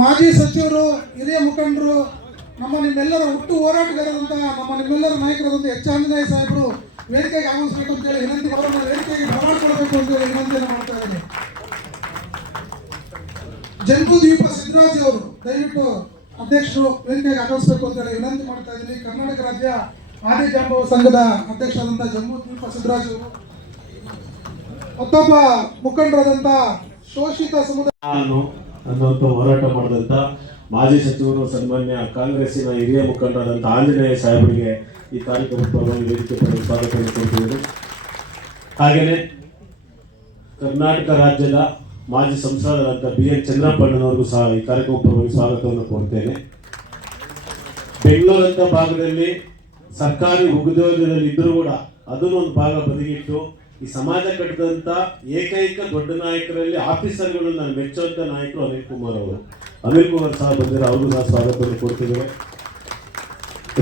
ಮಾಜಿ ಸಚಿವರು, ಹಿರಿಯ ಮುಖಂಡರು, ನಮ್ಮ ನಿಮ್ಮೆಲ್ಲರ ಹುಟ್ಟು ಹೋರಾಟಗಾರರಂತಹ ನಮ್ಮ ನಿಮ್ಮೆಲ್ಲರ ನಾಯಕರಾದಂಥ ಎಚ್ ಆಂಜನೇಯ ಸಾಹೇಬರು ವೇದಿಕೆಗೆ ಆಗಮಿಸಬೇಕು ಅಂತೇಳಿ ವಿನಂತಿ ಅವರನ್ನು ವೇದಿಕೆಗೆ ಅಂತ ಹೇಳಿ ವಿನಂತಿಯನ್ನು ಮಾಡ್ತಾ ಇದ್ದೀನಿ. ಜನ್ಮದ್ವೀಪ ದ್ವೀಪ ಸಿದ್ದರಾಜ್ ಅವರು, ದಯವಿಟ್ಟು ಅಧ್ಯಕ್ಷರು ವೇದಿಕೆಗೆ ಆಗಮಿಸಬೇಕು ಅಂತೇಳಿ ವಿನಂತಿ ಮಾಡ್ತಾ ಇದ್ದೀನಿ. ಕರ್ನಾಟಕ ರಾಜ್ಯ ಆದಿ ಜಾಂಬವ ಸಂಘದ ಅಧ್ಯಕ್ಷರಾದಂಥ ಜನ್ಮದ್ವೀಪ ದ್ವೀಪ ಸಿದ್ದರಾಜ್ ಅವರು. ಮತ್ತೊಬ್ಬ ಮುಖಂಡರಾದಂತಹ ಶೋಷಿತ ಸಮುದಾಯ ಅನ್ನುವಂಥ ಹೋರಾಟ ಮಾಡಿದಂಥ ಮಾಜಿ ಸಚಿವರು ಸನ್ಮಾನ್ಯ ಕಾಂಗ್ರೆಸ್ಸಿನ ಹಿರಿಯ ಮುಖಂಡರಾದಂಥ ಆಂಜನೇಯ ಸಾಹೇಬರಿಗೆ ಈ ಕಾರ್ಯಕ್ರಮ ಪರವಾಗಿ ವೇದಿಕೆ ಪಡೆದು ಸ್ವಾಗತವನ್ನು ಕೊಡ್ತಿದ್ದೇನೆ ಹಾಗೆಯೇ ಕರ್ನಾಟಕ ರಾಜ್ಯದ ಮಾಜಿ ಸಂಸದರಾದಂಥ ಬಿ ಎನ್ ಚಂದ್ರಪ್ಪಣ್ಣನವರಿಗೂ ಸಹ ಈ ಕಾರ್ಯಕ್ರಮ ಪರವಾಗಿ ಸ್ವಾಗತವನ್ನು ಕೋರ್ತೇನೆ. ಬೆಂಗಳೂರಂಥ ಭಾಗದಲ್ಲಿ ಸರ್ಕಾರಿ ಉದ್ಯೋಗದಲ್ಲಿ ಇದ್ರೂ ಕೂಡ ಅದನ್ನೊಂದು ಭಾಗ ಬದಿಗಿಟ್ಟು ಈ ಸಮಾಜ ಕಟ್ಟಿದಂತ ಏಕೈಕ ದೊಡ್ಡ ನಾಯಕರಲ್ಲಿ ಆಫೀಸರ್ಗಳು ನಾನು ಮೆಚ್ಚುವಂತ ನಾಯಕರು ಅನಿಲ್ ಕುಮಾರ್ ಅವರು. ಅನಿಲ್ ಕುಮಾರ್ ಸಹ ಬಂದಿರೋ ಅವರು ಸಹ ಸ್ವಾಗತವನ್ನು ಕೊಡ್ತಿದ್ದೇವೆ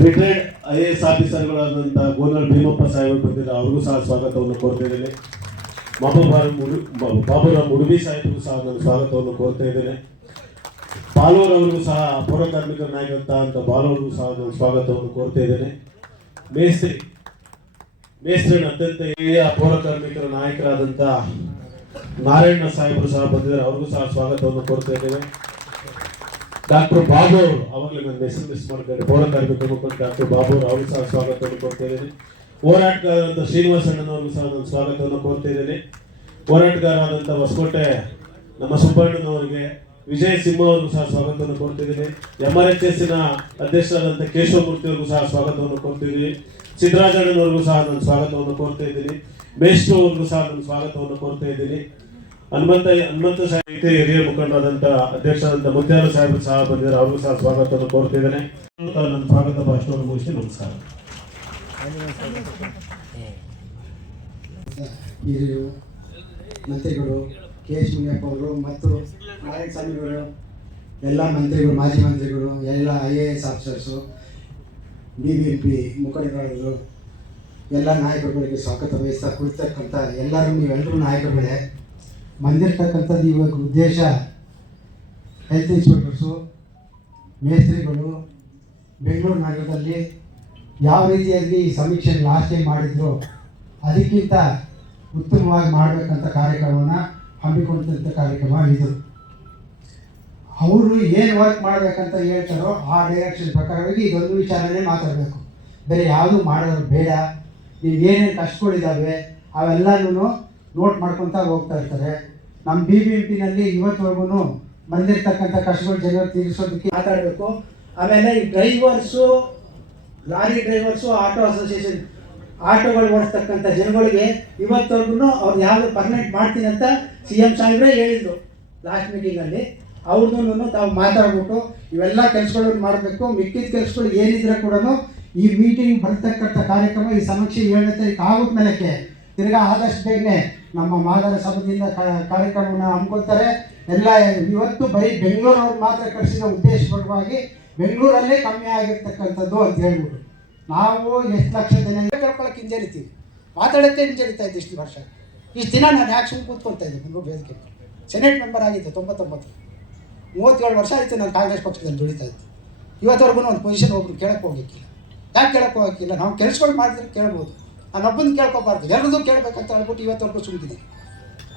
ರಿಟೈರ್ಡ್ ಐ ಎ ಎಸ್ ಆಫೀಸರ್ಗಳಾದಂಥ ಗೋನಲ್ ಭೀಮಪ್ಪ ಸಾಹೇಬರು ಬಂದಿರೋ ಅವ್ರಿಗೂ ಸಹ ಸ್ವಾಗತವನ್ನು ಕೊಡ್ತಿದ್ದೇನೆ. ಬಾಬುರಾಮ್ ಮುಡು ಬಾಬುರಾಮ್ ಉಡುಬಿ ಸಾಹೇಬ್ರಿಗೂ ಸಹ ನಾನು ಸ್ವಾಗತವನ್ನು ಕೋರ್ತಾ ಇದ್ದೇನೆ ಬಾಲೂರ್ ಅವರಿಗೂ ಸಹ ಪೌರ ಕಾರ್ಮಿಕರ ನಾಯಕ ಅಂತ ಬಾಲೂರ್ಗೂ ಸಹ ನಾನು ಸ್ವಾಗತವನ್ನು ಕೋರ್ತಾ ಇದ್ದೇನೆ ಮೇಸ್ತ್ರಿ ಮೇಸ್ತ್ರಿನ ಅತ್ಯಂತ ಹಿರಿಯ ಪೌರ ಕಾರ್ಮಿಕರ ನಾಯಕರಾದಂಥ ನಾರಾಯಣ ಸಾಹೇಬರು ಸಹ ಬಂದಿದ್ದಾರೆ. ಅವ್ರಿಗೂ ಸಹ ಸ್ವಾಗತವನ್ನು ಕೋರ್ತಾ ಇದ್ದೇವೆ ಡಾಕ್ಟರ್ ಬಾಬು ಅವರು ಅವಾಗಲೇ ನನ್ನ ಹೆಸರು ಮಿಸ್ ಮಾಡ್ತಾರೆ ಪೌರ ಕಾರ್ಮಿಕ ಮುಖಂಡ ಡಾಕ್ಟರ್ ಬಾಬು ಅವರು, ಅವ್ರಿಗೂ ಸಹ ಸ್ವಾಗತವನ್ನು ಕೋರ್ತಾ ಇದ್ದೇನೆ. ಹೋರಾಟಗಾರರಾದಂಥ ಶ್ರೀನಿವಾಸಣ್ಣನವ್ರಿಗೂ ಸಹ ನಾನು ಸ್ವಾಗತವನ್ನು ಕೋರ್ತಾ ಇದ್ದೇನೆ. ಹೋರಾಟಗಾರರಾದಂಥ ಹೊಸಕೋಟೆ ನಮ್ಮ ಸುಬ್ಬಣ್ಣನವರಿಗೆ, ವಿಜಯ್ ಸಿಂಹ ಅವ್ರಿಗೂ ಸಹ ಸ್ವಾಗತವನ್ನು ಕೋರ್ತಿದ್ದೀನಿ ಎಂ ಆರ್ ಎಚ್ ಎಸ್ಸಿನ ಅಧ್ಯಕ್ಷರಾದಂಥ ಕೇಶವಮೂರ್ತಿ ಅವ್ರಿಗೂ ಸಹ ಸ್ವಾಗತವನ್ನು ಕೋರ್ತಿದ್ದೀನಿ ಸಿದ್ದರಾಜಣ್ಣನವರಿಗೂ ಸಹ ನಾನು ಸ್ವಾಗತವನ್ನು ಕೋರ್ತಾ ಇದ್ದೀನಿ. ಮೇಷ್ಟ್ರು ಅವ್ರಿಗೂ ಸಹ ನಾನು ಸ್ವಾಗತವನ್ನು ಕೋರ್ತಾ ಇದ್ದೀನಿ. ಹನುಮಂತ ಹನುಮಂತ ಸಾಹಿತ್ಯ ಹಿರಿಯ ಮುಖಂಡರಾದಂಥ ಅಧ್ಯಕ್ಷರಾದಂಥ ಮುತ್ಯಾಲ ಸಾಹೇಬರು ಸಹ ಬಂದಿದ್ದಾರೆ. ಅವ್ರಿಗೂ ಸಹ ಸ್ವಾಗತವನ್ನು ಕೋರ್ತಿದ್ದೇನೆ ನನ್ನ ಸ್ವಾಗತ ಭಾಷಣವನ್ನು ಮುಗಿಸಿ ನಮಸ್ಕಾರ. ಹಿರಿಯರು, ಮಂತ್ರಿಗಳು, ಕೆ ಎಸ್ ಮುನಿಯಪ್ಪ ಮತ್ತು ನಾರಾಯಣ ಸ್ವಾಮಿಗಳು ಎಲ್ಲ ಮಂತ್ರಿಗಳು, ಮಾಜಿ ಮಂತ್ರಿಗಳು, ಎಲ್ಲ I A S officers B B P ಮುಖಂಡರುಗಳು ಎಲ್ಲ ನಾಯಕರುಗಳಿಗೆ ಸ್ವಾಗತ ವಹಿಸ್ತಾ ಕುಳಿತಕ್ಕಂಥ ಎಲ್ಲರೂ ನೀವೆಲ್ಲರೂ ನಾಯಕರುಗಳೇ, ಬಂದಿರ್ತಕ್ಕಂಥದ್ದು ಇವಾಗ ಉದ್ದೇಶ ಹೆಲ್ತ್ ಇನ್ಸ್ಪೆಕ್ಟರ್ಸು ಮೇಸ್ತ್ರಿಗಳು, ಬೆಂಗಳೂರು ನಗರದಲ್ಲಿ ಯಾವ ರೀತಿಯಾಗಿ ಈ ಸಮೀಕ್ಷೆ ಲಾಸ್ಟ್ ಟೈಮ್ ಮಾಡಿದ್ರು, ಅದಕ್ಕಿಂತ ಉತ್ತಮವಾಗಿ ಮಾಡಬೇಕಂತ ಕಾರ್ಯಕ್ರಮವನ್ನು ಹಮ್ಮಿಕೊಂಡಿದ್ದಂಥ ಕಾರ್ಯಕ್ರಮ ಇದು. ಅವರು ಏನು ವರ್ಕ್ ಮಾಡಬೇಕಂತ ಹೇಳ್ತಾರೋ ಆ ಡೈರೆಕ್ಷನ್ ಪ್ರಕಾರವಾಗಿ ಇದೊಂದು ವಿಚಾರನೇ ಮಾತಾಡಬೇಕು. ಬೇರೆ ಯಾವುದು ಮಾಡೋದು ಬೇಡ. ನೀವು ಏನೇನು ಕಷ್ಟಗಳಿದ್ದಾವೆ ಅವೆಲ್ಲನೂ ನೋಟ್ ಮಾಡ್ಕೊತಾ ಹೋಗ್ತಾ ಇರ್ತಾರೆ. ನಮ್ಮ ಬಿ ಬಿ ಎಂ ಪಿನಲ್ಲಿ ಇವತ್ತುವರೆಗೂ ಬಂದಿರತಕ್ಕಂಥ ಕಷ್ಟಗಳು ಜನರು ತೀರಿಸೋದಕ್ಕೆ ಮಾತಾಡಬೇಕು. ಆಮೇಲೆ ಈ drivers lorry drivers auto association ಆಟೋಗಳು ಓಡಿಸ್ತಕ್ಕಂಥ ಜನಗಳಿಗೆ ಇವತ್ತವರೆಗೂ ಅವ್ರು ಯಾವುದು ಪರ್ಮನೆಂಟ್ ಮಾಡ್ತೀನಿ ಅಂತ ಸಿ ಎಂ ಸಾಹೇಬ್ರೇ ಹೇಳಿದರು ಲಾಸ್ಟ್ ಮೀಟಿಂಗಲ್ಲಿ ಅವ್ರನ್ನೂ ತಾವು ಮಾತಾಡ್ಬಿಟ್ಟು ಇವೆಲ್ಲ ಕೆಲಸಗಳನ್ನು ಮಾಡಬೇಕು, ಮಿಕ್ಕಿದ ಕೆಲಸಗಳು ಏನಿದ್ರೆ ಕೂಡ ಈ ಮೀಟಿಂಗ್ ಬರ್ತಕ್ಕಂಥ ಕಾರ್ಯಕ್ರಮ ಈ ಸಮೀಕ್ಷೆ ಏಳನೇ ತಾರೀಕು ಆಗುತ್ತೆ ಮೇಲಕ್ಕೆ ತಿರ್ಗಾ ಆದಷ್ಟು ಬೇಗನೆ ನಮ್ಮ ಮಾದರ ಸಭದಿಂದ ಕಾರ್ಯಕ್ರಮವನ್ನು ಹಮ್ಮಿಕೊಳ್ತಾರೆ. ಎಲ್ಲ ಇವತ್ತು ಬರೀ ಬೆಂಗಳೂರವ್ರು ಮಾತ್ರ ಕಳಿಸಿದ ಪರವಾಗಿ ಬೆಂಗಳೂರಲ್ಲೇ ಕಮ್ಮಿ ಆಗಿರ್ತಕ್ಕಂಥದ್ದು ಅಂತ ಹೇಳ್ಬಿಟ್ಟು ನಾವು ಎಷ್ಟು ಲಕ್ಷ ಜನ ಕಳ್ಕೊಳಕ್ಕೆ ಹಿಂಜರಿತೀವಿ. ಮಾತಾಡೋಕ್ಕೆ ಹಿಂಜರಿತಾ ಇದ್ದೆ ಇಷ್ಟು ವರ್ಷ. ಇಷ್ಟು ದಿನ ನಾನು ಯಾಕೆ ಸುಮ್ಮನೆ ಕೂತ್ಕೊಳ್ತಾ ಇದ್ದೆ ವೇದಿಕೆ ಸೆನೆಟ್ ಮೆಂಬರ್ ಆಗಿದ್ದೆ ತೊಂಬತ್ತೊಂಬತ್ತು. ಮೂವತ್ತೇಳು ವರ್ಷ ಆಯಿತು ನಾನು ಕಾಂಗ್ರೆಸ್ ಪಕ್ಷದಲ್ಲಿ ದುಡಿತಾ ಇದ್ದೆ. ಇವತ್ತವರೆಗೂ ಒಂದು ಪೊಸಿಷನ್ ಒಬ್ರು ಕೇಳಕ್ಕೆ ಹೋಗಿಕ್ಕಿಲ್ಲ. ಯಾಕೆ ಕೇಳಕ್ಕೆ ಹೋಗಕ್ಕಿಲ್ಲ? ನಾವು ಕೆಲಸಗಳು ಮಾಡಿದ್ರೆ ಕೇಳ್ಬೋದು. ನಾನು ಒಬ್ಬನ ಕೇಳ್ಕೊಬಾರ್ದು. ಎಲ್ಲರದ್ದು ಕೇಳಬೇಕಂತ ಹೇಳ್ಬಿಟ್ಟು ಇವತ್ತವರೆಗೂ ಸುಮ್ಮಿದ್ದೀನಿ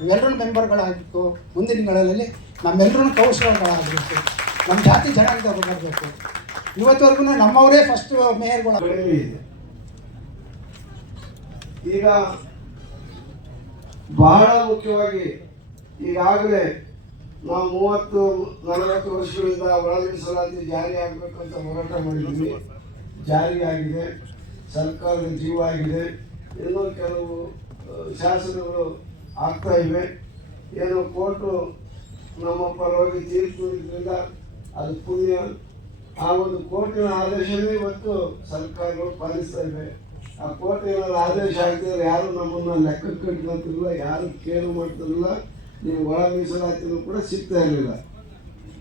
ಇವೆಲ್ಲರೂ ಮೆಂಬರ್ಗಳಾಗಬೇಕು ಮುಂದಿನ ದಿನಗಳಲ್ಲಿ ನಮ್ಮೆಲ್ಲರೂ ಕೌಶಲಗಳಾಗಬೇಕು ನಮ್ಮ ಜಾತಿ ಜನಾಂಗದವ್ರು ಬರಬೇಕು. ಇವತ್ತವರೆಗೂ ನಮ್ಮವರೇ ಫಸ್ಟ್ ಮೇಯರ್ಗಳು. ಈಗ ಬಹಳ ಮುಖ್ಯವಾಗಿ ಈಗಾಗಲೇ ನಾವು ಮೂವತ್ತು, ನಲವತ್ತು ವರ್ಷಗಳಿಂದ ಒಳ ಮೀಸಲಾತಿ ಜಾರಿ ಆಗಬೇಕು ಅಂತ ಹೋರಾಟ ಮಾಡಿದ್ವಿ ಜಾರಿ ಆಗಿದೆ. ಸರ್ಕಾರದ ಜೀವ ಆಗಿದೆ. ಇನ್ನೂ ಕೆಲವು ಶಾಸನಗಳು ಆಗ್ತಾ ಇವೆ. ಏನು ಕೋರ್ಟು ನಮ್ಮ ಪರವಾಗಿ ತೀರ್ಪು ನೀಡಿದ್ರಿಂದ ಅದು ಪುಣ್ಯ. ಆ ಒಂದು ಕೋರ್ಟಿನ ಆದೇಶವೇ ಇವತ್ತು ಸರ್ಕಾರಗಳು ಪಾಲಿಸ್ತಾ ಇವೆ. ಆ ಕೋರ್ಟಿನ ಆದೇಶ ಆಗ್ತಿದ್ರೆ ಯಾರು ನಮ್ಮನ್ನ ಲೆಕ್ಕಕ್ಕೆ ಕಟ್ಕೊತಿರಲಿಲ್ಲ ಯಾರು ಕೇಳು ಮಾಡ್ತಿರಲಿಲ್ಲ ನೀವು ಒಳ ಮೀಸಲಾತಿನೂ ಕೂಡ ಸಿಗ್ತಾ ಇರಲಿಲ್ಲ.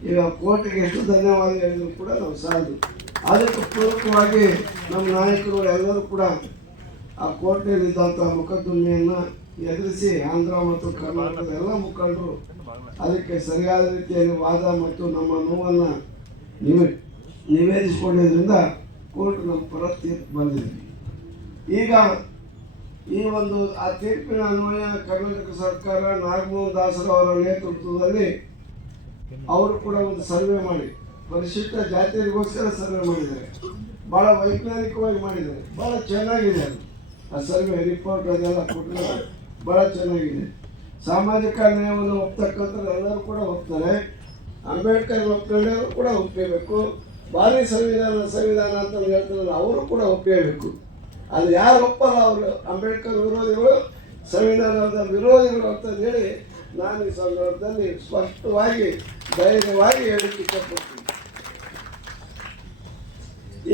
ಈಗ ಕೋರ್ಟಿಗೆ ಎಷ್ಟು ಧನ್ಯವಾದ ಹೇಳಿದ್ರು ಕೂಡ ನಾವು ಸಾಲದು. ಅದಕ್ಕೆ ಪೂರಕವಾಗಿ ನಮ್ಮ ನಾಯಕರು ಎಲ್ಲರೂ ಕೂಡ ಆ ಕೋರ್ಟ್ನಲ್ಲಿದ್ದಂಥ ಮುಖದ್ದುಮೆಯನ್ನು ಎದುರಿಸಿ ಆಂಧ್ರ ಮತ್ತು ಕರ್ನಾಟಕದ ಎಲ್ಲ ಮುಖಂಡರು ಅದಕ್ಕೆ ಸರಿಯಾದ ರೀತಿಯಲ್ಲಿ ವಾದ ಮತ್ತು ನಮ್ಮ ನೋವನ್ನು ನಿವೇ ನಿವೇದಿಸಿಕೊಂಡಿದ್ದರಿಂದ ಕೋರ್ಟ್ ನಮ್ಮ ಪರ ತೀರ್ಪು ಬಂದಿದೆ. ಈಗ ಈ ಒಂದು ಆ ತೀರ್ಪಿನ ಅನ್ವಯ ಕರ್ನಾಟಕ ಸರ್ಕಾರ ನಾಗಮೋಹನ್ ದಾಸರವರ ನೇತೃತ್ವದಲ್ಲಿ ಅವರು ಕೂಡ ಒಂದು ಸರ್ವೆ ಮಾಡಿ, ಪರಿಶಿಷ್ಟ ಜಾತಿಯರಿಗೋಸ್ಕರ ಸರ್ವೆ ಮಾಡಿದ್ದಾರೆ. ಭಾಳ ವೈಜ್ಞಾನಿಕವಾಗಿ ಮಾಡಿದ್ದಾರೆ. ಭಾಳ ಚೆನ್ನಾಗಿದೆ ಅದು. ಆ ಸರ್ವೆ ರಿಪೋರ್ಟ್ ಅದೆಲ್ಲ ಕೊಟ್ಟಿದ್ದಾರೆ. ಭಾಳ ಚೆನ್ನಾಗಿದೆ. ಸಾಮಾಜಿಕ ನ್ಯಾಯವನ್ನು ಒಪ್ತಕ್ಕಂಥ ಎಲ್ಲರೂ ಕೂಡ ಒಪ್ತಾರೆ. ಅಂಬೇಡ್ಕರ್ ಒಪ್ಕೊಂಡವರು ಕೂಡ ಒಪ್ಪಬೇಕು ಭಾರಿ ಸಂವಿಧಾನ ಸಂವಿಧಾನ ಅಂತ ಹೇಳ್ತಾರಲ್ಲ, ಅವರು ಕೂಡ ಒಪ್ಕೋಬೇಕು. ಅದು ಯಾರು ಒಪ್ಪಲ್ಲ ಅವರು ಅಂಬೇಡ್ಕರ್ ವಿರೋಧಿಗಳು ಸಂವಿಧಾನದ ವಿರೋಧಿಗಳು ಅಂತ ಹೇಳಿ ನಾನು ಈ ಸಂದರ್ಭದಲ್ಲಿ ಸ್ಪಷ್ಟವಾಗಿ ಧೈರ್ಯವಾಗಿ ಹೇಳಿಕೆ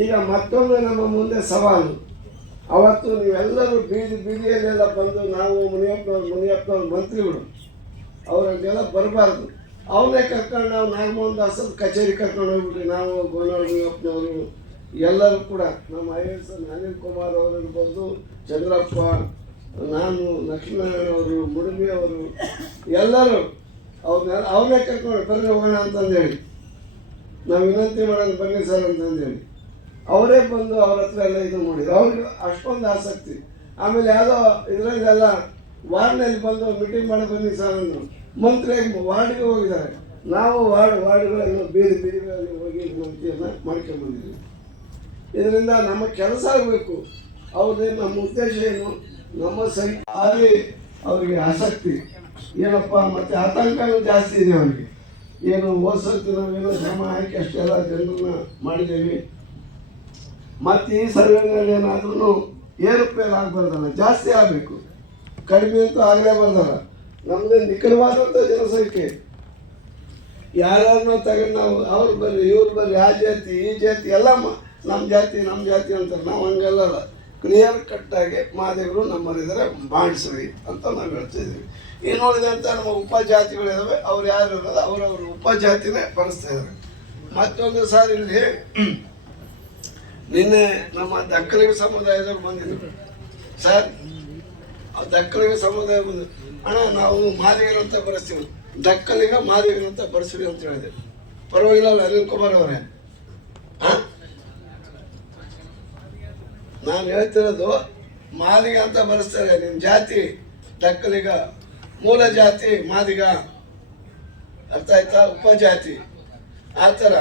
ಈಗ ಮತ್ತೊಮ್ಮೆ ನಮ್ಮ ಮುಂದೆ ಸವಾಲು. ಅವತ್ತು ನೀವೆಲ್ಲರೂ ಬೀದಿ ಬೀದಿಯಲ್ಲೆಲ್ಲ ಬಂದು ನಾವು ಮುನಿಯಪ್ಪನವ್ರು, ಮುನಿಯಪ್ಪನವ್ರ ಮಂತ್ರಿಗಳು, ಅವರಿಗೆಲ್ಲ ಬರಬಾರ್ದು. ಅವನ್ನೇ ಕರ್ಕೊಂಡು ನಾವು ನಾಗಮೋಹನ್ ದಾಸದ ಕಚೇರಿ ಕರ್ಕೊಂಡು ಹೋಗ್ಬಿಟ್ರಿ ನಾವು ಗೋನಾಳ್ ಮುನಿಯಪ್ಪನವರು ಎಲ್ಲರೂ ಕೂಡ ನಮ್ಮ ಐ ಎಸ್ ಅನಿಲ್ ಕುಮಾರ್ ಅವರು ಇರ್ಬೋದು ಚಂದ್ರಪ್ಪ, ನಾನು ಲಕ್ಷ್ಮೀನಾರಾಯಣ ಅವರು ಮುಡುಮಿ ಅವರು, ಎಲ್ಲರೂ ಅವ್ರನ್ನೆಲ್ಲ ಅವ್ರನ್ನೇ ಕರ್ಕೊಂಡು ಬರ್ರಿ ಹೋಗೋಣ ಅಂತಂದೇಳಿ. ನಾವು ವಿನಂತಿ ಮಾಡೋದು ಬನ್ನಿ ಸರ್ ಅಂತಂದೇಳಿ. ಅವರೇ ಬಂದು ಅವ್ರ ಹತ್ರ ಎಲ್ಲ ಇದು ಮಾಡಿದ್ರು. ಅವ್ರಿಗೆ ಅಷ್ಟೊಂದು ಆಸಕ್ತಿ. ಆಮೇಲೆ ಯಾವುದೋ ಇದರಲ್ಲೆಲ್ಲ ವಾರ್ಡ್ನಲ್ಲಿ ಬಂದು ಮೀಟಿಂಗ್ ಮಾಡಿ ಬನ್ನಿ ಸರ್ ಅಂದರು. ಮಂತ್ರಿ ವಾರ್ಡ್ಗೆ ಹೋಗಿದ್ದಾರೆ. ನಾವು ವಾರ್ಡ್ ವಾರ್ಡ್ಗಳಲ್ಲಿ ಬೀದಿ ಬೀದಿಗಳಲ್ಲಿ ಹೋಗಿ ಮಂತ್ರಿಯನ್ನು ಮಾಡ್ಕೊಂಡು ಬಂದಿದ್ದೀವಿ. ಇದರಿಂದ ನಮ್ಮ ಕೆಲಸ ಆಗಬೇಕು. ಅವ್ರದ್ದು ನಮ್ಮ ಉದ್ದೇಶ ಏನು? ನಮ್ಮ ಸಂಖ್ಯೆ ಅವರಿಗೆ ಆಸಕ್ತಿ. ಏನಪ್ಪ, ಮತ್ತೆ ಆತಂಕನೂ ಜಾಸ್ತಿ ಇದೆ ಅವರಿಗೆ. ಏನು ಓದ್ಸರ್ತಿ ನಾವೇನೋ ಶ್ರಮ ಹಾಕಿ ಅಷ್ಟೆಲ್ಲ ಜನರನ್ನ ಮಾಡಿದ್ದೇವೆ. ಮತ್ತು ಈ ಸರ್ವೆಗಳಲ್ಲಿ ಏನಾದ್ರೂ ಏರುಪೇರು ಆಗಬಾರ್ದಲ್ಲ, ಜಾಸ್ತಿ ಆಗಬೇಕು. ಕಡಿಮೆ ಅಂತೂ ಆಗಲೇಬಾರ್ದಲ್ಲ ನಮ್ಮದೇ ನಿಖರವಾದಂಥ ಜನಸಂಖ್ಯೆ. ಯಾರನ್ನ ತಗೊಂಡು ನಾವು, ಅವ್ರು ಬರ್ರಿ, ಇವ್ರು ಬರ್ರಿ, ಆ ಜಾತಿ, ಈ ಜಾತಿ, ಎಲ್ಲ ನಮ್ಮ ಜಾತಿ ನಮ್ಮ ಜಾತಿ ಅಂತಾರೆ. ನಾವು ಹಂಗಲ್ಲ ಕ್ಲಿಯರ್ ಕಟ್ಟಾಗಿ ಮಾದೇವರು ನಮ್ಮಲ್ಲಿದ್ದಾರೆ ಮಾಡಿಸ್ರಿ ಅಂತ ನಾವು ಹೇಳ್ತಾ ಇದ್ದೀವಿ. ಈ ನೋಡಿದೆ ಅಂತ ನಮ್ಮ ಉಪಜಾತಿಗಳಿದಾವೆ, ಅವ್ರು ಯಾರು ಇರೋದು ಅವರವ್ರ ಉಪಜಾತಿನೇ ಬಳಸ್ತಾ ಇದ್ದಾರೆ ಮತ್ತೊಂದು ಸಾರಿ ಇಲ್ಲಿ, ನಿನ್ನೆ ನಮ್ಮ ದಕ್ಕಲಿಗ ಸಮುದಾಯದವ್ರು ಬಂದಿದ್ರು. ಸರ್ ದಕ್ಕಲಿಗ ಸಮುದಾಯ ಬಂದು, ಅಣ್ಣ, ನಾವು ಮಾದಿಗರು ಅಂತ ಬರೆಸ್ತೀವಿ. ದಕ್ಕಲಿಗ ಮಾದಿಗರು ಅಂತ ಬರ್ಸ್ರಿ ಅಂತ ಹೇಳಿದೆ ಪರವಾಗಿಲ್ಲ ಅನಿಲ್ ಕುಮಾರ್ ಅವರೇ. ಆ? ನಾನು ಹೇಳ್ತಿರೋದು ಮಾದಿಗ ಅಂತ ಬರೆಸ್ತಾರೆ. ನಿಮ್ಮ ಜಾತಿ ದಕ್ಕಲಿಗ, ಮೂಲ ಜಾತಿ ಮಾದಿಗ. ಅರ್ಥ ಆಯ್ತಾ? ಉಪಜಾತಿ. ಆ ಥರ.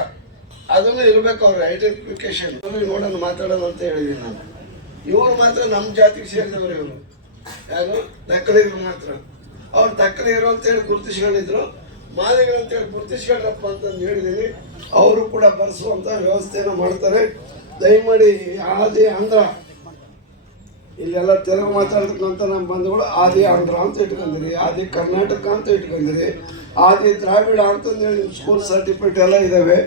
ಅದನ್ನು ಇರಬೇಕು ಅವ್ರ ಐಡೆಂಟಿಫಿಕೇಶನ್ ನೋಡೋಣ, ಮಾತಾಡೋಣ ಅಂತ ಹೇಳಿದ್ದೀನಿ ನಾನು. ಇವರು ಮಾತ್ರ ನಮ್ಮ ಜಾತಿಗೆ ಸೇರಿದವರು ಇವರು. ಯಾರು? ದಕ್ಕಲಿಗರು ಮಾತ್ರ. ಅವ್ರು ದಕ್ಕಲಿಗರು ಅಂತೇಳಿ ಗುರುತಿಸ್ಕೊಂಡಿದ್ರು. ಮಾದಿಗರು ಅಂತೇಳಿ ಗುರುತಿಸ್ಕೊಂಡ್ರಪ್ಪ ಅಂತಂದು ಹೇಳಿದ್ದೀನಿ ಅವರು ಕೂಡ ಬರೆಸುವಂಥ ವ್ಯವಸ್ಥೆಯನ್ನು ಮಾಡ್ತಾರೆ. ದಯಮಾಡಿ ಆದಿ ಆಂಧ್ರ ಇಲ್ಲೆಲ್ಲ ತೆಲುಗು ಮಾತಾಡ್ತಕ್ಕಂಥ ನಮ್ಮ ಬಂಧುಗಳು ಆದಿ ಆಂಧ್ರ ಅಂತ ಇಟ್ಕೊಂಡಿರಿ, ಆದಿ ಕರ್ನಾಟಕ ಅಂತ ಇಟ್ಕೊಂಡಿರಿ, ಆದಿ ದ್ರಾವಿಡ ಅಂತಂದೇಳಿ ಸ್ಕೂಲ್ ಸರ್ಟಿಫಿಕೇಟ್ ಎಲ್ಲ ಇದ್ದಾವೆ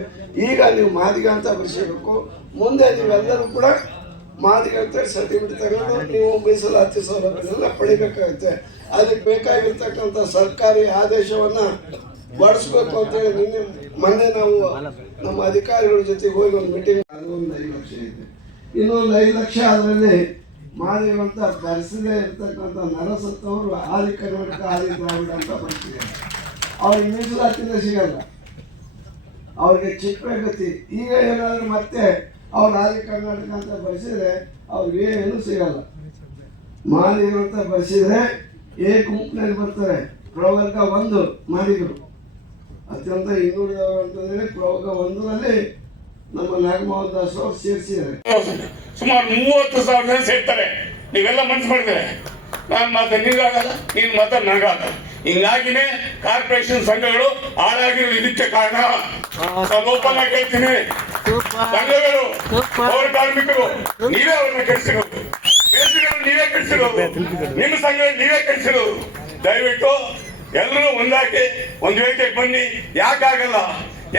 ಈಗ ನೀವು ಮಾದಿಗ ಅಂತ ಬರೆಸಬೇಕು. ಮುಂದೆ ನೀವೆಲ್ಲರೂ ಕೂಡ ಮಾದಿಗ ಅಂತ ಸರ್ಟಿಫಿಕೇಟ್ ತಗೊಂಡು ನೀವು ಮೀಸಲಾತಿ ಸೌಲಭ್ಯನೆಲ್ಲ ಪಡಿಬೇಕಾಗುತ್ತೆ. ಅದಕ್ಕೆ ಬೇಕಾಗಿರ್ತಕ್ಕಂಥ ಸರ್ಕಾರಿ ಆದೇಶವನ್ನು ಬಳಸ್ಬೇಕು ಅಂತೇಳಿ ನಿನ್ನೆ ಮೊನ್ನೆ ನಾವು ನಮ್ಮ ಅಧಿಕಾರಿಗಳ ಜೊತೆಗೆ ಹೋಗಿ ಒಂದು ಮೀಟಿಂಗ್ ಒಂದು ಇನ್ನು ಲಕ್ಷ ಇದೆ. ಇನ್ನೊಂದು ಐದು ಲಕ್ಷ ಅದರಲ್ಲಿ ಅಂತ ಬರೆಸದೇ ಇರ್ತಕ್ಕಂಥ ನರಸತ್ತವರು ಆದಿ ಕರ್ನಾಟಕ, ಆದಿ ದ್ರಾವಿಡ ಅಂತ ಬರ್ತಿದ್ದಾರೆ. ಅವ್ರಿಗೆ ಮೀಸಲಾತಿನೇ ಸಿಗಲ್ಲ. ಅವ್ರಿಗೆ ಚಿಕ್ಕ ಗತಿ ಈಗ ಏನಾದರೂ ಮತ್ತೆ ಅವ್ರು ಆದಿ ಕರ್ನಾಟಕ ಅಂತ ಬರೆಸಿದ್ರೆ ಅವ್ರಿಗೆ ಏನು ಸಿಗಲ್ಲ. ಮಾದಿಗರು ಅಂತ ಬರೆಸಿದ್ರೆ ಏ ಗುಂಪಿನಲ್ಲಿ ಬರ್ತಾರೆ. ಪ್ರವರ್ಗ ಒಂದು ಮಾದಿಗರು ಅತ್ಯಂತ ಹಿಂದುಳಿದವರು ಅಂತಂದ್ರೆ ಪ್ರವರ್ಗ ಒಂದರಲ್ಲಿ ನಮ್ಮ ನಾಗಮೋಹನ್ ದಾಸ್ ಸೇರಿಸಿದ್ದಾರೆ ಸುಮಾರು ಮೂವತ್ತು ಸಾವಿರ ಜನ ಸೇರ್ತಾರೆ. ನೀವೆಲ್ಲ ಮನ್ಸು ಮಾಡಿದ್ರೆ. ನಾನು ಮಾತ್ರ ನೀವಾಗಲ್ಲ ನೀನು ಮಾತ್ರ ನನಗಾಗಲ್ಲ ಹಿಂಗಾಗಿನೇ ಕಾರ್ಪೊರೇಷನ್ ಸಂಘಗಳು ಹಾಳಾಗಿರೋ ಇದಕ್ಕೆ ಕಾರಣ. ನಾನು ಓಪನ್ ಆಗಿ ಹೇಳ್ತೀನಿ. ಸಂಘಗಳು ಪೌರ ಕಾರ್ಮಿಕರು, ನೀವೇ ಅವ್ರನ್ನ ಕೆಡಿಸಿರೋದು. ನೀವೇ ಕೆಡಿಸಿರೋದು. ನಿಮ್ಮ ಸಂಘ ನೀವೇ ಕೆಡಿಸಿರೋದು. ದಯವಿಟ್ಟು ಎಲ್ಲರೂ ಒಂದಾಗಿ ಒಂದು ವೇದಿಕೆಗೆ ಬನ್ನಿ. ಯಾಕಾಗಲ್ಲ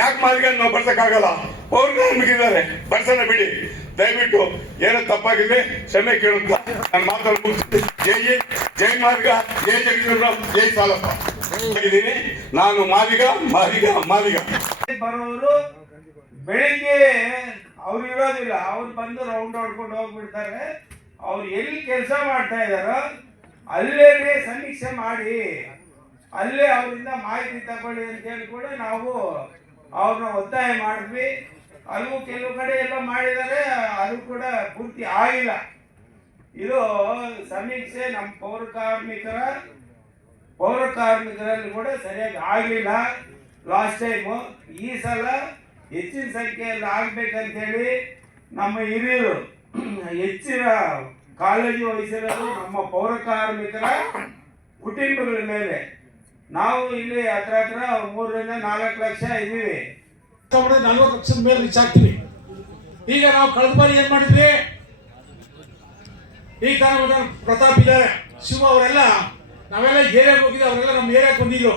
ಯಾಕೆ ಮಾರ್ಗ ನಾವು ಬರ್ಸಕ್ಕಾಗಲ್ಲ? ಪೌರ ಕಾರ್ಮಿಕರಿದ್ದಾರೆ ಬರ್ಸನ ಬಿಡಿ. ದಯವಿಟ್ಟು ಏನೋ ತಪ್ಪಾಗಿದೆ, ಕ್ಷಮೆ ಕೇಳುತ್ತಾ. ನಾನು ಮಾತಾಡ ಜೈ ಜೈ ಜೈ ಮಾರ್ಗ, ಜೈ ಜಗದೀಶ್ವರ ಜೈ ಸಾಲಪ್ಪ. ಇದ್ದೀನಿ ನಾನು ಮಾದಿಗ ಮಾದಿಗ ಮಾದಿಗ ಬರೋರು ಬೆಳಿಗ್ಗೆ ಅವ್ರು ಇರೋದಿಲ್ಲ. ಅವ್ರು ಬಂದು ರೌಂಡ್ ಹೊಡ್ಕೊಂಡು ಹೋಗ್ಬಿಡ್ತಾರೆ. ಅವ್ರು ಎಲ್ಲಿ ಕೆಲಸ ಮಾಡ್ತಾ ಇದಾರೋ ಅಲ್ಲೇ ಸಮೀಕ್ಷೆ ಮಾಡಿ. ಅಲ್ಲೇ ಅವರಿಂದ ಮಾಹಿತಿ ತಗೊಳ್ಳಿ ಅಂತ ಹೇಳಿ ಕೂಡ ನಾವು ಅವ್ರನ್ನ ಒತ್ತಾಯ ಮಾಡಿದ್ವಿ. ಅಲ್ಲೂ ಕೆಲವು ಕಡೆ ಎಲ್ಲ ಮಾಡಿದರೆ ಅದು ಕೂಡ ಪೂರ್ತಿ ಆಗಿಲ್ಲ. ಇದು ಸಮೀಕ್ಷೆ ನಮ್ಮ ಪೌರ ಕಾರ್ಮಿಕರ, ಪೌರ ಕಾರ್ಮಿಕರಲ್ಲಿ ಕೂಡ ಸರಿಯಾಗಿ ಆಗಲಿಲ್ಲ. ಲಾಸ್ಟ್ ಟೈಮು ಈ ಸಲ ಹೆಚ್ಚಿನ ಸಂಖ್ಯೆಯಲ್ಲಿ ಆಗ್ಬೇಕಂತ ಹೇಳಿ ನಮ್ಮ ಹಿರಿಯರು, ಹೆಚ್ಚಿನ ಕಾಳಜಿ ವಹಿಸಿರೋದು ನಮ್ಮ ಪೌರ ಕಾರ್ಮಿಕರ ಕುಟುಂಬಗಳ ಮೇಲೆ. ನಾವು ಇಲ್ಲಿ ಹತ್ರ ಹತ್ರ ಮೂರರಿಂದ ನಾಲ್ಕು ಲಕ್ಷ ಇದ್ದೀವಿ. ನಲ್ವತ್ತು ಲಕ್ಷದ ಮೇಲೆ ರೀಚ್ ಆಗ್ತೀವಿ. ಈಗ ನಾವು ಕಳೆದ ಬಾರಿ ಏನ್ ಮಾಡಿದ್ವಿ? ಈ ಕಾರಣ ಪ್ರತಾಪ್ ಇದ್ದಾರೆ. ಶಿವ ಅವರೆಲ್ಲ, ನಾವೆಲ್ಲ ಏರಿಯಾಗೆ ಹೋಗಿದ್ದೆ ಅವರೆಲ್ಲ ನಮ್ಮ ಏರಿಯಾಗೆ ಬಂದಿದ್ರು.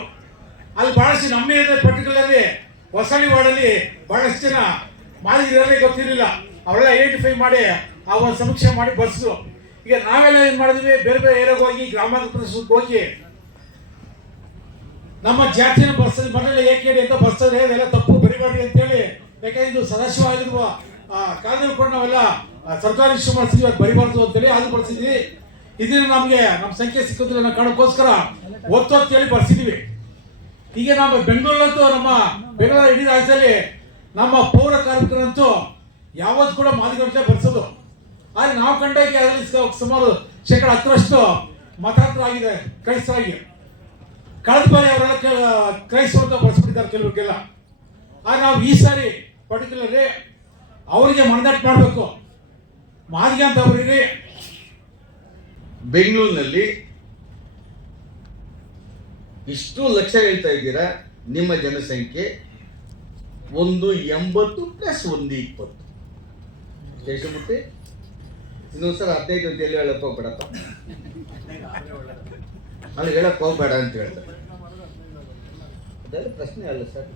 ಅಲ್ಲಿ ಬಹಳಷ್ಟು ನಮ್ಮ ಏರಿಯಾ ಪರ್ಟಿಕ್ಯುಲರ್ಲಿ ಹೊಸಳ್ಳಿ ವಾರ್ಡಲ್ಲಿ ಬಹಳಷ್ಟು ಜನ ಮಾಲಿದ್ರಲ್ಲಿ ಗೊತ್ತಿರಲಿಲ್ಲ. ಅವರೆಲ್ಲ ಐಡೆಂಟಿಫೈ ಮಾಡಿ ಆ ಒಂದು ಸಮೀಕ್ಷೆ ಮಾಡಿ ಬಸ್ಸು ಈಗ ನಾವೆಲ್ಲ ಏನು ಮಾಡಿದ್ವಿ? ಬೇರೆ ಬೇರೆ ಏರಿಯಾಗೆ ಹೋಗಿ, ಗ್ರಾಮಾಂತರ ಪ್ರದೇಶಕ್ಕೆ ಹೋಗಿ, ನಮ್ಮ ಜಾತಿಯ ಬಸ್ ಮನೇಲಿ ಏಕೆ ಹೇಳಿ ಅಂತ ಬರ್ತದೆ ಇದೆಲ್ಲ ತಪ್ಪು. ಬರಿಬೇಡಿ ಅಂತೇಳಿ ಯಾಕಂದ್ರೆ ಇದು ಸದಸ್ಯವಾಗಿರುವ ಆಗಿರುವ ಕೂಡ ನಾವೆಲ್ಲ ಸರ್ಕಾರಿ ಮಾಡಿಸಿದ್ವಿ ಅದು ಬರಿಬಾರ್ದು ಅಂತೇಳಿ ಅದು ಬರ್ಸಿದ್ವಿ ಇದನ್ನ ನಮಗೆ ನಮ್ಮ ಸಂಖ್ಯೆ ಸಿಕ್ಕಿದ್ರೆ ನಮ್ಮ ಕಾರಣಕ್ಕೋಸ್ಕರ ಒತ್ತು ಅಂತೇಳಿ ಬರ್ಸಿದ್ವಿ ಈಗ ನಮ್ಮ ಬೆಂಗಳೂರಲ್ಲಂತೂ ನಮ್ಮ ಬೆಂಗಳೂರು ಇಡೀ ರಾಜ್ಯದಲ್ಲಿ ನಮ್ಮ ಪೌರ ಕಾರ್ಮಿಕರಂತೂ ಯಾವತ್ತು ಕೂಡ ಮಾದಿಗಂಟೆ ಬರ್ಸೋದು ಆದ್ರೆ ನಾವು ಕಂಡಕ್ಕೆ ಅದರಲ್ಲಿ ಸುಮಾರು ಶೇಕಡ ಹತ್ತರಷ್ಟು ಮತಾಂತರ ಆಗಿದೆ ಕ್ರೈಸ್ತರಾಗಿ. ಕಳೆದ ಬಾರಿ ಅವರೆಲ್ಲ ಕ್ರೈಸ್ತರು ಬಳಸ್ಬಿಟ್ಟಿದ್ದಾರೆ ಕೆಲವ್ರಿಗೆಲ್ಲ. ಆದ್ರೆ ನಾವು ಈ ಸಾರಿ ಪರ್ಟಿಕ್ಯುಲರ್ಲಿ ಅವರಿಗೆ ಮನದಟ್ಟು ಮಾಡಬೇಕು. ಮಾದಿಗೆ ಅವ್ರಿಗೆ ಬೆಂಗಳೂರಿನಲ್ಲಿ ಇಷ್ಟು ಲಕ್ಷ ಹೇಳ್ತಾ ಇದ್ದೀರಾ? ನಿಮ್ಮ ಜನಸಂಖ್ಯೆ ಒಂದು ಎಂಬತ್ತು ಪ್ಲಸ್ ಒಂದು ಇಪ್ಪತ್ತು. ದೇಶಮೂರ್ತಿ ಇನ್ನೊಂದು ಸಲ ಹದಿನೈದು ಅಂತ ಎಲ್ಲಿ ಹೇಳಕ್ ಹೋಗ್ಬೇಡಪ್ಪ? ಅಲ್ಲಿ ಹೇಳಕ್ ಹೋಗ್ಬೇಡ ಅಂತ ಹೇಳ್ತಾರೆ ಅದೆಲ್ಲ ಪ್ರಶ್ನೆ ಅಲ್ಲ ಸರ್.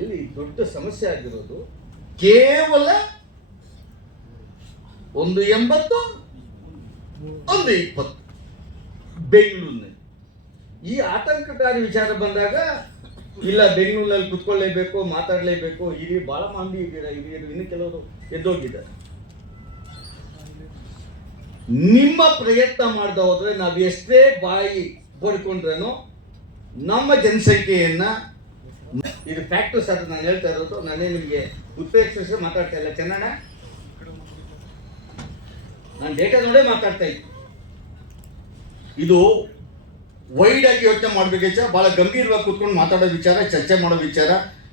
ಇಲ್ಲಿ ದೊಡ್ಡ ಸಮಸ್ಯೆ ಆಗಿರೋದು ಕೇವಲ ಒಂದು ಎಂಬತ್ತು, ಒಂದು ಇಪ್ಪತ್ತು. ಬೆಂಗಳೂರಿನಲ್ಲಿ. ಈ ಆತಂಕಕಾರಿ ವಿಚಾರ ಬಂದಾಗ, ಇಲ್ಲ, ಬೆಂಗಳೂರಿನಲ್ಲಿ ಕುತ್ಕೊಳ್ಳೇಬೇಕು, ಮಾತಾಡಲೇಬೇಕು ಇಲ್ಲಿ ಬಹಳ ಮಂದಿ ಇದ್ದೀರಾ, ಹಿರಿಯರು ಇನ್ನು ಕೆಲವರು ಎದ್ದೋಗಿದ್ದಾರೆ. ನಿಮ್ಮ ಪ್ರಯತ್ನ ಮಾಡ್ದ ಹೋದ್ರೆ ನಾವು ಎಷ್ಟೇ ಬಾಯಿ ಪಡ್ಕೊಂಡ್ರೇನು ನಮ್ಮ ಜನಸಂಖ್ಯೆಯನ್ನ ಇದು ಫ್ಯಾಕ್ಟು ಸರ್ ನಾನು ಹೇಳ್ತಾ ಇರೋದು, ನಾನೇ ನಿಮಗೆ ಉತ್ಪ್ರೇಕ್ಷಿಸಿ ಮಾತಾಡ್ತಾ ಇಲ್ಲ. ಚೆನ್ನಣ್ಣ ನಾನು ಡೇಟಾ ನೋಡೇ ಮಾತಾಡ್ತಾ ಇದ್ದೆ. ಇದು ವೈಡ್ ಆಗಿ ಯೋಚನೆ ಮಾಡ್ಬೇಕೇಚ ಭಾಳ ಗಂಭೀರವಾಗಿ ಕೂತ್ಕೊಂಡು ಮಾತಾಡೋ ವಿಚಾರ, ಚರ್ಚೆ ಮಾಡೋ ವಿಚಾರ.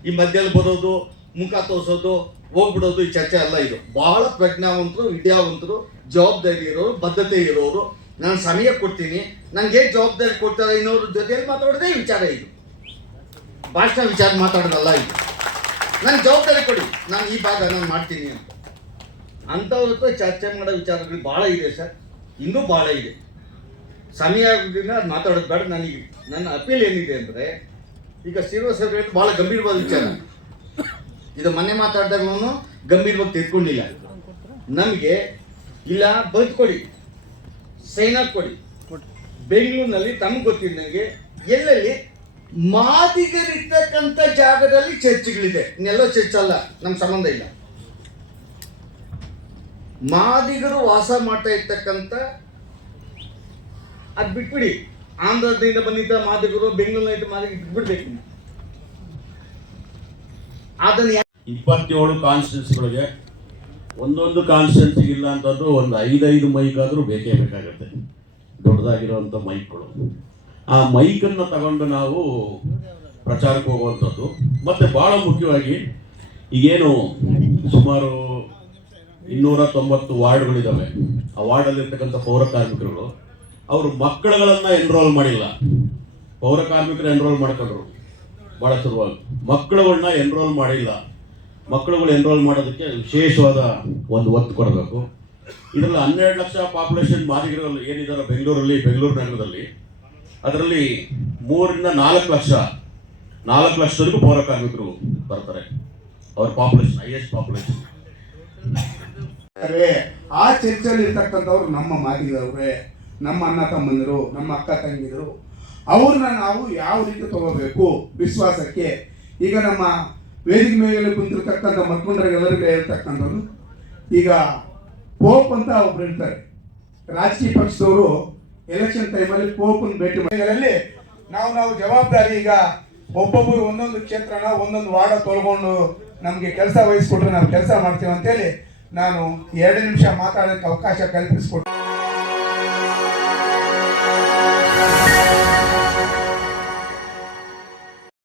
ಈ ಮಧ್ಯದಲ್ಲಿ ಬರೋದು, ಮುಖ ತೋರಿಸೋದು, ಹೋಗ್ಬಿಡೋದು ಈ ಚರ್ಚೆ ಅಲ್ಲ ಇದು. ಬಹಳ ಪ್ರಜ್ಞಾವಂತರು, ವಿದ್ಯಾವಂತರು, ಜವಾಬ್ದಾರಿ ಇರೋರು, ಬದ್ಧತೆ ಇರೋರು. ನಾನು ಸಮಯ ಕೊಡ್ತೀನಿ. ನನಗೆ ಜವಾಬ್ದಾರಿ ಕೊಡ್ತಾರೆ ಇನ್ನೋರ ಜೊತೆಯಲ್ಲಿ ಮಾತಾಡೋದೇ ವಿಚಾರ ಇದು. ಭಾಷಣ ವಿಚಾರ ಮಾತಾಡೋದಲ್ಲ ಇದು. ನನಗೆ ಜವಾಬ್ದಾರಿ ಕೊಡಿ. ನಾನು ಈ ಭಾಗ ನಾನು ಮಾಡ್ತೀನಿ ಅಂತ. ಅಂಥವ್ರ ಹತ್ರ ಚರ್ಚೆ ಮಾಡೋ ವಿಚಾರಗಳು ಭಾಳ ಇದೆ ಸರ್. ಇನ್ನೂ ಭಾಳ ಇದೆ. ಸಮಯ ಆಗೋದ್ರಿಂದ ಅದು ಮಾತಾಡೋದು ಬೇಡ. ನನಗೆ ನನ್ನ ಅಪೀಲ್ ಏನಿದೆ ಅಂದರೆ, ಈಗ ಶ್ರೀನಿವಾಸ ಸರ್ ಹೇಳಿದ್ದು ಭಾಳ ಗಂಭೀರವಾದ ವಿಚಾರ. ಇದು ಮೊನ್ನೆ ಮಾತಾಡಿದಾಗಲೂ ಗಂಭೀರವಾಗಿ ತಿಳ್ಕೊಂಡಿಲ್ಲ. ನಮಗೆ ಇಲ್ಲ, ಬದುಕು ಕೊಡಿ. ಸೈನಾಗಿ ಕೊಡಿ. ಬೆಂಗಳೂರಿನಲ್ಲಿ ತಮಗೆ ಗೊತ್ತಿದ್ದಂಗೆ ಎಲ್ಲೆಲ್ಲಿ ಮಾದಿಗರಿರ್ತಕ್ಕಂಥ ಜಾಗದಲ್ಲಿ ಚರ್ಚ್ಗಳಿದೆ. ಇನ್ನೆಲ್ಲೋ ಚರ್ಚ್ ಅಲ್ಲ ನಮ್ಮ ಸಂಬಂಧ ಇಲ್ಲ. ಮಾದಿಗರು ವಾಸ ಮಾಡ್ತಾ ಇರ್ತಕ್ಕಂಥ, ಅದ್ ಬಿಟ್ಬಿಡಿ. ಆಂಧ್ರದಿಂದ ಬಂದಿದ್ದ ಮಾದಿಗರು ಬೆಂಗಳೂರಿನ ಮಾದಿಗರು ಬಿಟ್ಬಿಡ್ಬೇಕು. ಅದನ್ನ ಇಪ್ಪತ್ತೇಳು ಕಾನ್ಸ್ಟಿಟ್ಯೂನ್ಸಿಗಳಿಗೆ ಒಂದೊಂದು ಕಾನ್ಸ್ಟಿಟ್ಯೂನ್ಸಿಗೆ ಇಲ್ಲ ಅಂತಂದ್ರೂ ಒಂದು ಐದೈದು ಮೈಕ್ ಆದರೂ ಬೇಕೇ ಬೇಕಾಗುತ್ತೆ. ದೊಡ್ಡದಾಗಿರುವಂಥ ಮೈಕ್ಗಳು ಆ ಮೈಕನ್ನು ತಗೊಂಡು ನಾವು ಪ್ರಚಾರಕ್ಕೆ ಹೋಗುವಂಥದ್ದು. ಮತ್ತು ಭಾಳ ಮುಖ್ಯವಾಗಿ ಈಗೇನು ಸುಮಾರು ಇನ್ನೂರ ತೊಂಬತ್ತು ವಾರ್ಡ್ಗಳಿದ್ದಾವೆ ಆ ವಾರ್ಡಲ್ಲಿರ್ತಕ್ಕಂಥ ಪೌರ ಕಾರ್ಮಿಕರುಗಳು, ಅವರು ಮಕ್ಕಳುಗಳನ್ನು ಎನ್ರೋಲ್ ಮಾಡಿಲ್ಲ. ಪೌರ ಕಾರ್ಮಿಕರು ಎನ್ರೋಲ್ ಮಾಡ್ಕೊಂಡ್ರು. ಭಾಳ ಶುರುವಾಗಿ ಮಕ್ಕಳುಗಳನ್ನ ಎನ್ರೋಲ್ ಮಾಡಿಲ್ಲ. ಮಕ್ಕಳುಗಳು ಎನ್ರೋಲ್ ಮಾಡೋದಕ್ಕೆ ವಿಶೇಷವಾದ ಒಂದು ಒತ್ತು ಕೊಡಬೇಕು. ಇದರಲ್ಲಿ ಹನ್ನೆರಡು ಲಕ್ಷ ಪಾಪ್ಯುಲೇಷನ್ ಮಾದಿಗರಲ್ಲಿ ಏನಿದ್ದಾರೆ ಬೆಂಗಳೂರಲ್ಲಿ, ಬೆಂಗಳೂರು ನಗರದಲ್ಲಿ ಅದರಲ್ಲಿ ಮೂರರಿಂದ ನಾಲ್ಕು ಲಕ್ಷ, ನಾಲ್ಕು ಲಕ್ಷದವರೆಗೂ ಪೌರ ಕಾರ್ಮಿಕರು ಬರ್ತಾರೆ. ಅವ್ರ ಪಾಪ್ಯುಲೇಷನ್ ಹೈಯೆಸ್ಟ್ ಪಾಪ್ಯುಲೇಷನ್. ಆ ಚರ್ಚಲ್ಲಿ ಇರ್ತಕ್ಕಂಥವ್ರು ನಮ್ಮ ಮಾದಿಗರವ್ರೆ, ನಮ್ಮ ಅಣ್ಣ ತಮ್ಮಂದಿರು, ನಮ್ಮ ಅಕ್ಕ ತಂಗಿದರು. ಅವ್ರನ್ನ ನಾವು ಯಾವ ರೀತಿ ತಗೋಬೇಕು ವಿಶ್ವಾಸಕ್ಕೆ? ಈಗ ನಮ್ಮ ವೇದಿಕೆ ಮೇಲೆ ಕುಂತಿರ್ತಕ್ಕಂಥ ಮಕ್ಕಳರಿಗೆಲ್ಲರಿಗೂ ಹೇಳ್ತಕ್ಕಂಥದ್ದು, ಈಗ ಪೋಪ್ ಅಂತ ಒಬ್ರು ಹೇಳ್ತಾರೆ ರಾಜಕೀಯ ಪಕ್ಷದವರು ಎಲೆಕ್ಷನ್ ಟೈಮಲ್ಲಿ ಪೋಪನ್ನು ಭೇಟಿ ಮಾಡಿಗಳಲ್ಲಿ ನಾವು ನಾವು ಜವಾಬ್ದಾರಿ ಈಗ ಒಬ್ಬೊಬ್ಬರು ಒಂದೊಂದು ಕ್ಷೇತ್ರನ ಒಂದೊಂದು ವಾರ್ಡ ತೊಳ್ಕೊಂಡು ನಮಗೆ ಕೆಲಸ ವಹಿಸ್ಕೊಟ್ರೆ ನಾವು ಕೆಲಸ ಮಾಡ್ತೀವಿ ಅಂತೇಳಿ ನಾನು ಎರಡು ನಿಮಿಷ ಮಾತಾಡೋಕ್ಕೆ ಅವಕಾಶ ಕಲ್ಪಿಸ್ಕೊಟ್ಟೆ